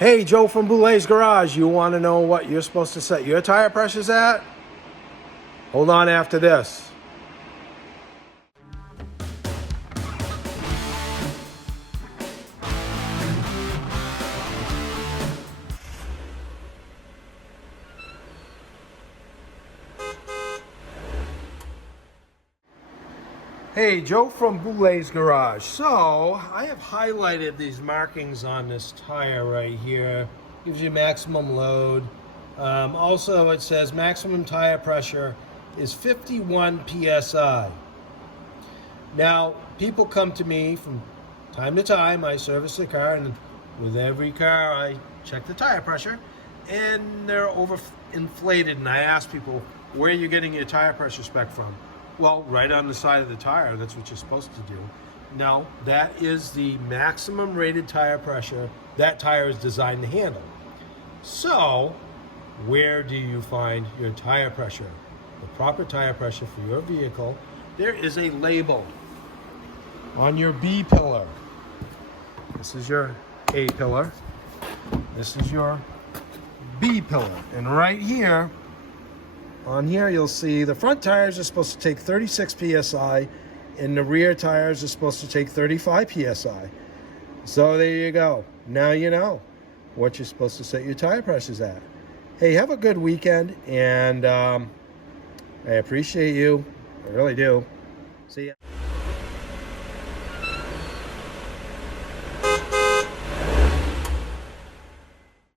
Hey, Joe from Boulet's Garage. You want to know what you're supposed to set your tire pressures at? Hold on after this. Hey, Joe from Boulet's Garage. So, I have highlighted these markings on this tire right here. Gives you maximum load. Also, it says maximum tire pressure is 51 PSI. Now, people come to me from time to time. I service the car, and with every car, I check the tire pressure, and they're overinflated. And I ask people, where are you getting your tire pressure spec from? Well, right on the side of the tire, that's what you're supposed to do. No, that is the maximum rated tire pressure that tire is designed to handle. So, where do you find your tire pressure? The proper tire pressure for your vehicle. There is a label on your B pillar. This is your A pillar. This is your B pillar. And right here, on here, you'll see the front tires are supposed to take 36 PSI and the rear tires are supposed to take 35 PSI. So there you go. Now you know what you're supposed to set your tire pressures at. Hey, have a good weekend, and I appreciate you. I really do. See ya.